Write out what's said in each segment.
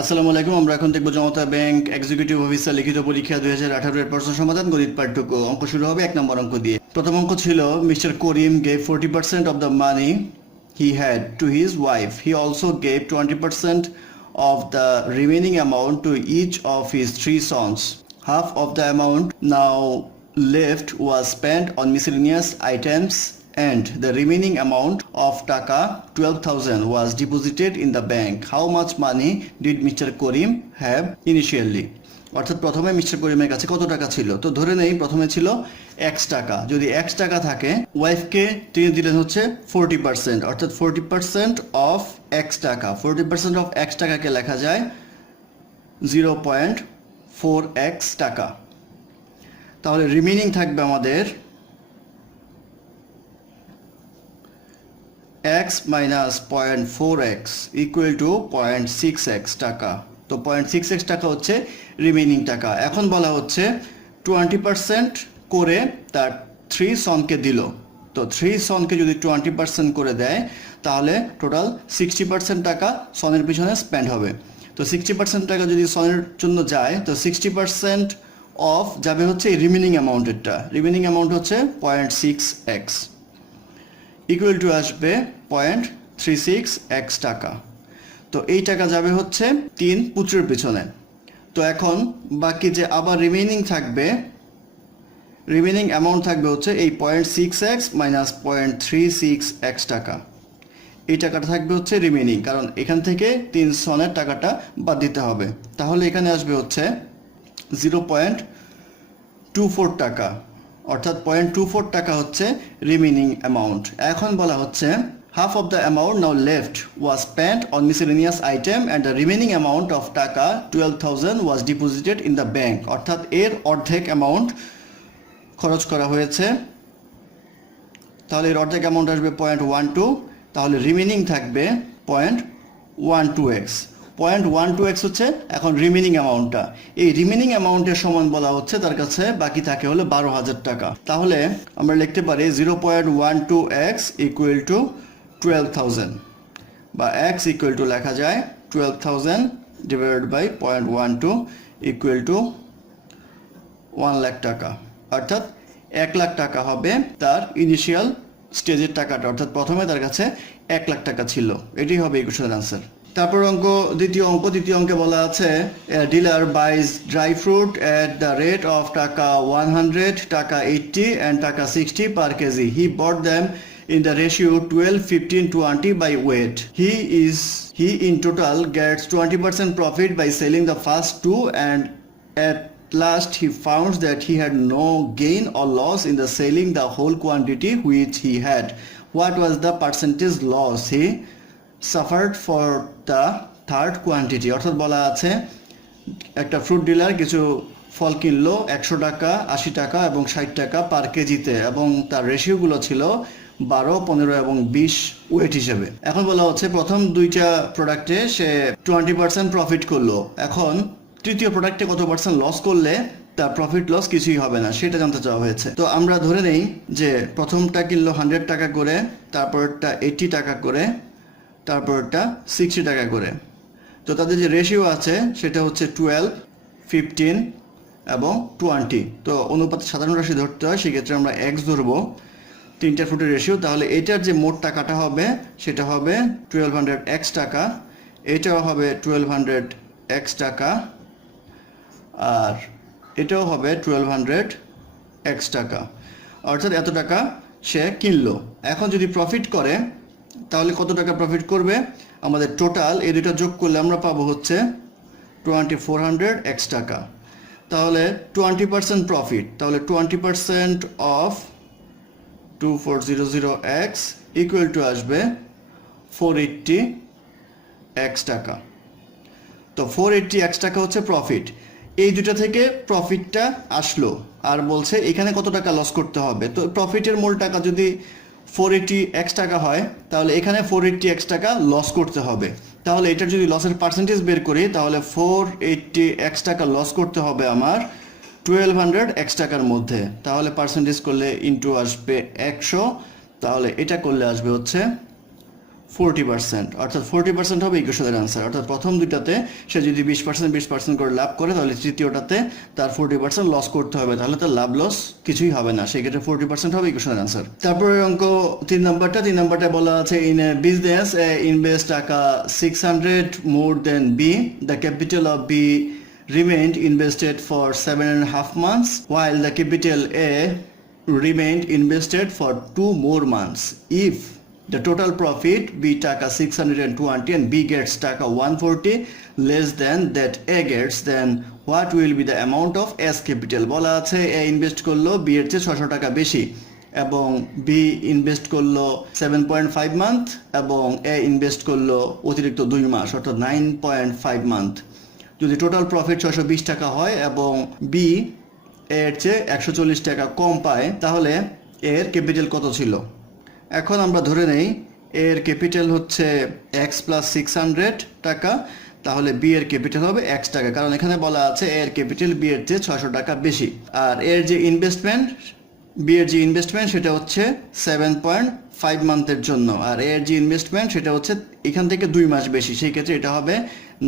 আসসালামু আলাইকুম। আমরা এখন দেখব জনতা ব্যাংক এক্সিকিউটিভ অফিসার লিখিত পরীক্ষা 2018 এর প্রশ্ন সমাধান গণিত পাঠ্যক্রম। অঙ্ক শুরু হবে 1 নম্বর অঙ্ক দিয়ে। প্রথম অঙ্ক ছিল mister Karim gave 40% of the money he had to his wife. He also gave 20% of the remaining amount to each of his 3 sons. Half of the amount now left was spent on miscellaneous items and the remaining amount of taka 12,000 was deposited in the bank. How much money did Mr. Karim have initially? অর্থাৎ প্রথমে mister করিমের কাছে কত টাকা ছিল। তো ধরে নেই প্রথমে ছিল x টাকা। যদি x টাকা থাকে, ওয়াইফকে তিনি দিলেন হচ্ছে 40%, অর্থাৎ 40% অফ x টাকা। 40% অফ x টাকাকে লেখা যায় 0.4x টাকা। তাহলে রিমেইনিং থাকবে আমাদের x minus 0.4x equal to 0.6x টাকা। তো 0.6x টাকা হচ্ছে রিমেইনিং টাকা। এখন বলা হচ্ছে 20% করে তার 3 সনকে দিল। তো 3 সনকে যদি 20% করে দেয় তাহলে টোটাল 60% টাকা সনের পিছনে স্পেন্ড হবে। তো 60% টাকা যদি সনের জন্য যায় তো 60% অফ যাবে হচ্ছে এই রিমেইনিং অ্যামাউন্টেরটা। রিমেইনিং অ্যামাউন্ট হচ্ছে 0.6x ইকুয়াল টু আসবে 0.36x টাকা। তো এই টাকা যাবে হচ্ছে 3 পুত্রের পিছনে। তো এখন বাকি যে আবার রিমেইনিং থাকবে, রিমেইনিং অ্যামাউন্ট থাকবে হচ্ছে এই 0.6x মাইনাস 0.36x টাকা। এই টাকাটা থাকবে হচ্ছে রিমেইনিং, কারণ এখান থেকে 3 সনের টাকাটা বাদ দিতে হবে। তাহলে এখানে আসবে হচ্ছে 0.24 টাকা, অর্থাৎ 0.24 টাকা হচ্ছে রিমেইনিং অ্যামাউন্ট। এখন বলা হচ্ছে half of the amount now left was spent on miscellaneous item and the remaining amount of টাকা 12,000 was deposited in the bank. অর্থাৎ এর অর্ধেক অ্যামাউন্ট খরচ করা হয়েছে। তাহলে এর অর্ধেক অ্যামাউন্ট আসবে 0.12, তাহলে রিমেইনিং থাকবে 0.12x। 0.12x হচ্ছে এখন রিমেইনিং অ্যামাউন্টটা। এই রিমেইনিং অ্যামাউন্টের সমান বলা হচ্ছে তার কাছে বাকি থাকে হলো 12,000 টাকা। তাহলে আমরা লিখতে পারি 0.12x ইকুয়াল টু 12,000, বা x ইকুয়াল টু লেখা যায় 12,000 divided by 0.12 equal to 1 lakh টাকা। অর্থাৎ 1 লাখ টাকা হবে তার ইনিশিয়াল স্টেজের টাকাটা, অর্থাৎ প্রথমে তার কাছে 1 লাখ টাকা ছিল। এটি হবে এই কোশ্চেনের আনসার। তারপর দ্বিতীয় অঙ্কে বলা আছে dealer বাইজ dry fruit at the rate of টাকা 100, টাকা 80 and টাকা 60 per kg. He bought them in the ratio 12, 15, 20 by weight. He in total gets 20% profit by selling the first 2, and at last he found that he had no gain or loss in the selling the whole quantity which he had. What was the percentage loss he suffered for the third quantity? অর্থাৎ বলা আছে একটা fruit dealer কিছু ফল কিনলো 100 টাকা, 80 টাকা এবং 60 টাকা পার কেজিতে, এবং তার রেশিওগুলো ছিল 12, 15 এবং 20 ওয়েট হিসেবে। এখন বলা হচ্ছে প্রথম দুইটা প্রোডাক্টে সে 20% প্রফিট করলো। এখন তৃতীয় প্রোডাক্টে কত পার্সেন্ট লস করলে তার প্রফিট লস কিছুই হবে না, সেটা জানতে চাওয়া হয়েছে। তো আমরা ধরে নেই যে প্রথমটা কিনলো 100 টাকা করে, তারপরটা 80 টাকা করে, তারপরটা 60 টাকা করে। তো তাদের যে রেশিও আছে সেটা হচ্ছে 12, 15 এবং 20। তো অনুপাতে সাধারণ রাশি ধরতে হয়, সেক্ষেত্রে আমরা x ধরবো, তিনটা ফ্রুটের রেশিও। তাহলে এটার যে মোট টাকাটা হবে সেটা হবে 1200x টাকা, এটাও হবে 1200x টাকা, আর এটাও হবে 1200x টাকা। অর্থাৎ এত টাকা সে কিনলো। এখন যদি প্রফিট করে তাহলে কত টাকা প্রফিট করবে? আমাদের টোটাল এই দুটো যোগ করলে আমরা পাবো হচ্ছে 2400x টাকা। তাহলে 20% প্রফিট, তাহলে 20% অফ 2400x ইকুয়াল টু আসবে 480x টাকা। তো 480x টাকা হচ্ছে প্রফিট। এই দুটো থেকে প্রফিটটা আসলো, আর বলছে এখানে কত টাকা লস করতে হবে। তো প্রফিটের মূল টাকা যদি 480x টাকা হয় তাহলে এখানে 480x টাকা লস করতে হবে। তাহলে এটার যদি লসের পার্সেন্টেজ বের করি তাহলে 480x টাকা লস করতে হবে আমার 1200x টাকার মধ্যে। তাহলে পার্সেন্টেজ করলে ইনটু আসবে 100, তাহলে এটা করলে আসবে হচ্ছে 40%, অর্থাৎ 40% হবে ইকুয়েশনের অ্যান্সার। অর্থাৎ প্রথম দুইটাতে সে যদি 20% করে লাভ করে, তাহলে তৃতীয়টাতে তার 40% লস করতে হবে, তাহলে তার লাভ লস কিছুই হবে না, সেই ক্ষেত্রে 40% হবে ইকুয়েশনের অ্যান্সার। তারপরে অঙ্ক 3 নাম্বারটা বলা আছে ইন এ বিজনেস ইনভেস্ট টাকা 600 more than B, the capital of B remained invested for 7.5 months while the capital A remained invested for 2 more months. If the total profit B taka 620 and B gets taka 140 less than that A gets, then what will be the amount of S capital? বলা আছে A invest করলো B এর চেয়ে 600 টাকা বেশি এবং B invest করলো 7.5 month এবং A ইনভেস্ট করলো অতিরিক্ত 2 মাস অর্থাৎ 9.5 মান্থ। যদি টোটাল প্রফিট 620 টাকা হয় এবং বি এর চেয়ে 140 টাকা কম পায়, তাহলে এর ক্যাপিটাল কত ছিল? এখন আমরা ধরে নেই এর ক্যাপিটাল হচ্ছে x প্লাস 600 টাকা, তাহলে বি এর ক্যাপিটাল হবে x টাকা, কারণ এখানে বলা আছে এর ক্যাপিটাল বি এর চেয়ে 600 টাকা বেশি। আর এর যে ইনভেস্টমেন্ট, বি এর যে ইনভেস্টমেন্ট সেটা হচ্ছে 7.5 মান্থের জন্য, আর এর যে ইনভেস্টমেন্ট সেটা হচ্ছে এখান থেকে 2 মাস বেশি, সেই ক্ষেত্রে এটা হবে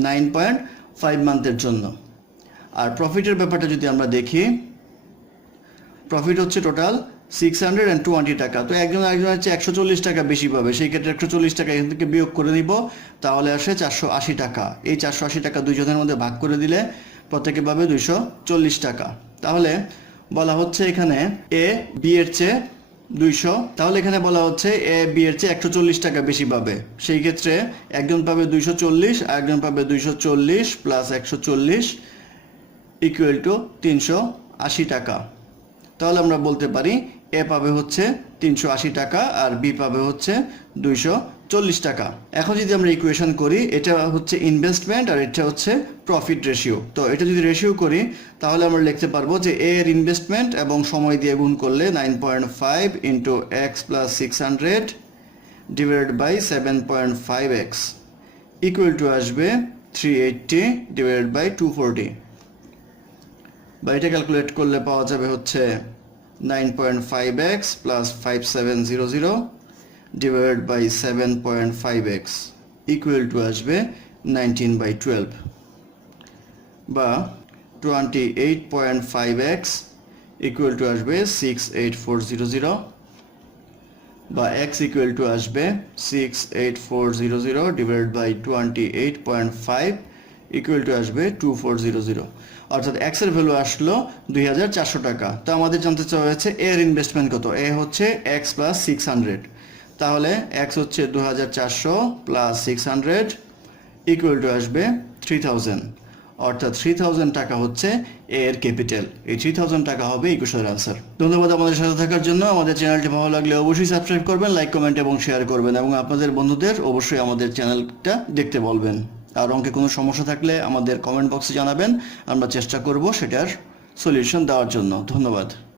9.5 মান্থের জন্য। আর প্রফিটের ব্যাপারটা যদি আমরা দেখি, প্রফিট হচ্ছে টোটাল 620 টাকা, তো একজনের চেয়ে 140 টাকা বেশি পাবে, সেই ক্ষেত্রে 140 টাকা এখান থেকে বিয়োগ করে নিব, তাহলে আসে 480 টাকা। এই 480 টাকা দুইজনের মধ্যে ভাগ করে দিলে প্রত্যেকে পাবে 240 টাকা। তাহলে বলা হচ্ছে এখানে এ বি এর চেয়ে 200, তাহলে এখানে বলা হচ্ছে এ বি এর চেয়ে 140 টাকা বেশি পাবে, সেই ক্ষেত্রে একজন পাবে 240 আর একজন পাবে 240 প্লাস 140 ইকুয়াল টু 380 টাকা। তাহলে আমরা বলতে পারি এ পাবে হচ্ছে 380 টাকা আর বি পাবে হচ্ছে 240 টাকা। এখন যদি আমরা ইকুয়েশন করি, এটা হচ্ছে ইনভেস্টমেন্ট আর এটা হচ্ছে প্রফিট রেশিও, তো এটা যদি রেশিও করি তাহলে আমরা লিখতে পারবো যে এ এর ইনভেস্টমেন্ট এবং সময় দিয়ে গুণ করলে 9.5 into x plus 600 divided by 7.5x equal to আসবে 380 ডিভাইডেড বাই 240, বা এটা ক্যালকুলেট করলে পাওয়া যাবে হচ্ছে 9.5x plus 5700 divided by 7.5x equal to আসবে 19/12, বা 28.5x equal to আসবে 68400, বা x equal to আসবে 68400 divided by 28.5 ইকুয়াল টু আসবে 2400, অর্থাৎ x এর ভ্যালু আসলো 2400 টাকা। তো আমাদের জানতে চাওয়া হয়েছে এর ইনভেস্টমেন্ট কত। এ হচ্ছে x প্লাস 600, তাহলে x হচ্ছে 2400 প্লাস 600 ইকুয়াল টু আসবে 3000, অর্থাৎ 3000 টাকা হচ্ছে এর ক্যাপিটাল। এই 3000 টাকা হবে ইকুয়েশনের আনসার। ধন্যবাদ আমাদের সাথে থাকার জন্য। আমাদের চ্যানেলটি ভালো লাগলে অবশ্যই সাবস্ক্রাইব করবেন, লাইক কমেন্ট এবং শেয়ার করবেন, এবং আপনাদের বন্ধুদের অবশ্যই আমাদের চ্যানেলটা দেখতে বলবেন। আর অঙ্কে কোনো সমস্যা থাকলে আমাদের কমেন্ট বক্সে জানাবেন, আমরা চেষ্টা করব সেটার সলিউশন দেওয়ার জন্য। ধন্যবাদ।